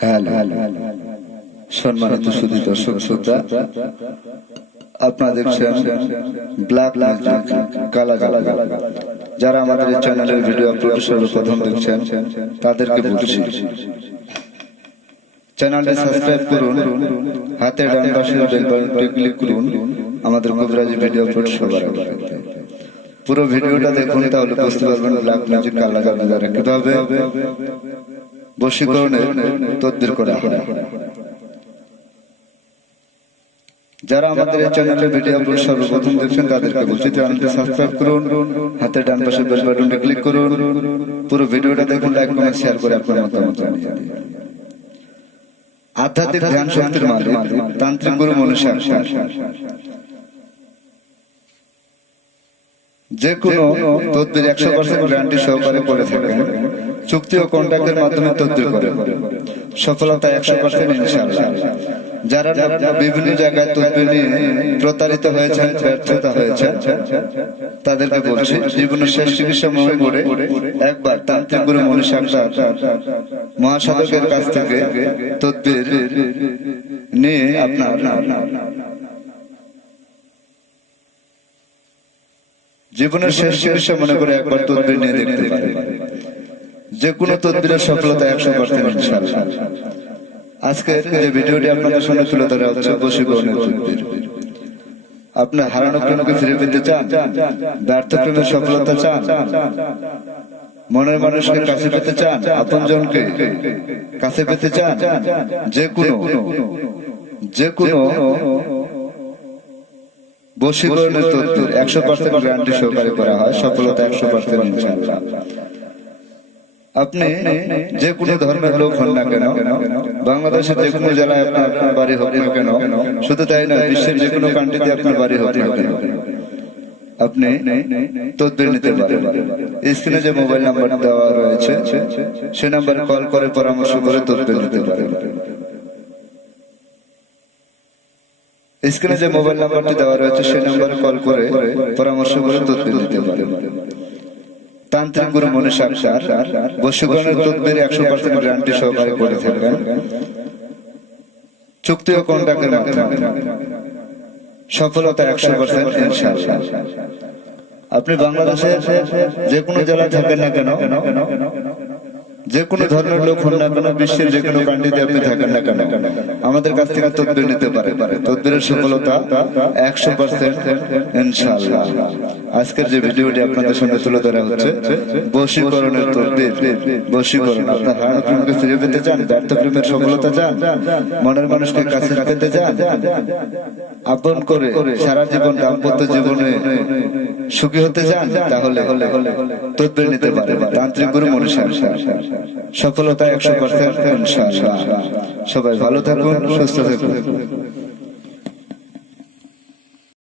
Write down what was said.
Hello সম্মানিত সুধী দর্শক শ্রোতা, আপনারা দেখছেন ব্ল্যাক ম্যাজিক কালা জাদু। যারা আমাদের এই চ্যানেলের ভিডিও আপলোড সর্বপ্রথম দেখছেন তাদেরকে বলছি, চ্যানেলটি সাবস্ক্রাইব করুন, হাতে ডান পাশের বেল বাটনটি ক্লিক করুন আমাদের কবিরাজি ভিডিও আপলোড সবার আগে। পুরো ভিডিওটা দেখুন, তাহলে বুঝতে পারবেন ব্ল্যাক ম্যাজিক কালা জাদু দ্বারা কিভাবে বশীকরণের তদবির করা হয়। যারা আমাদের এই চ্যানেলের ভিডিও আপলোড সর্বপ্রথম দেখছেন তাদেরকে বলছি, চ্যানেলটি সাবস্ক্রাইব করুন, হাতে ডান পাশে বেল বাটনটি ক্লিক করুন, পুরো ভিডিওটা দেখুন, লাইক কমেন্ট শেয়ার করে আপনার মতামত জানিয়ে দিন। আধ্যাত্মিক ধ্যান শক্তির মালিক তান্ত্রিক গুরু মনীষা যে কোনো তদবির 100% গ্যারান্টি সহকারে করে থাকেন। চুক্তি ও কন্ট্রাক্টের মাধ্যমে তদবির করেন, সফলতা 100% ইনশাআল্লাহ। যারা বিভিন্ন জায়গায় তদবির নিয়ে প্রতারিত হয়েছেন, ব্যর্থতা হয়েছে, তাদেরকে বলছি, জীবনের শেষ চিকিৎসা মনে করে একবার তান্ত্রিক গুরু মনীষা মহাসাধকের কাছ থেকে তদবির নিয়ে আপনার জীবনের শেষ চিকিৎসা মনে করে একবার তদবির নিয়ে দেখতে পারেন। যে কোনো তদবিরের সফলতা 100% ইনশাআল্লাহ। আজকের যে ভিডিওটি আপনাদের সামনে তুলে ধরা হচ্ছে বশীকরণের তদবির। আপনি হারানো প্রেমকে ফিরে পেতে চান, ব্যর্থ প্রেমের সফলতা চান, মনের মানুষকে কাছে পেতে চান, আপনজনকে কাছে পেতে চান, যে কোনো বশীকরণের তদবির 100% গ্যারান্টি সহকারে করা হয়, সফলতা 100% ইনশাআল্লাহ। আপনি যে কোনো ধর্মের লোক হন না কেন, বাংলাদেশের যে কোনো জেলায় আপনার বাড়ি হোক না কেন, শুধু তাই না, বিশ্বের যে কোনো কান্ট্রিতে আপনার বাড়ি হোক না কেন, আপনি তদবির নিতে পারেন। স্ক্রিনে যে মোবাইল নাম্বার দেওয়া রয়েছে সে নাম্বারে কল করে পরামর্শ করে তদবির নিতে পারেন। স্ক্রিনে যে মোবাইল নাম্বারটি দেওয়া রয়েছে সেই নাম্বারে কল করে পরামর্শ করে তদবির নিতে পারেন। তান্ত্রিক গুরু মনীষা বশীকরণের তদবির 100% গ্যারান্টি সহকারে করে থাকেন, চুক্তি ও কন্ট্রাক্টের মাধ্যমে, সফলতা 100% ইনশাআল্লাহ। আপনি বাংলাদেশের যে কোনো জেলায় থাকেন না কেন, যে কোনো ধর্মের লোক হন না কেন, বিশ্বের যে কোনো কান্ট্রিতে আপনি থাকেন না কেন, আমাদের কাছ থেকে তদবির নিতে পারেন। তদবিরের সফলতা 100% ইনশাআল্লাহ। আজকের যে ভিডিওটি আপনাদের সামনে তুলে ধরা হচ্ছে বশীকরণের তদবির। বশীকরণ, আপনার হারানো প্রেমকে ফিরে পেতে চান, ব্যর্থ প্রেমের সফলতা চান, মনের মানুষকে কাছে পেতে চান, আপন করে সারা জীবন দাম্পত্য জীবনে সুখী হতে চান, তাহলে তদবির নিতে পারেন তান্ত্রিক গুরু মনীষা। সফলতা 100% ইনশাআল্লাহ। সবাই ভালো থাকুন, সুস্থ থাকুন।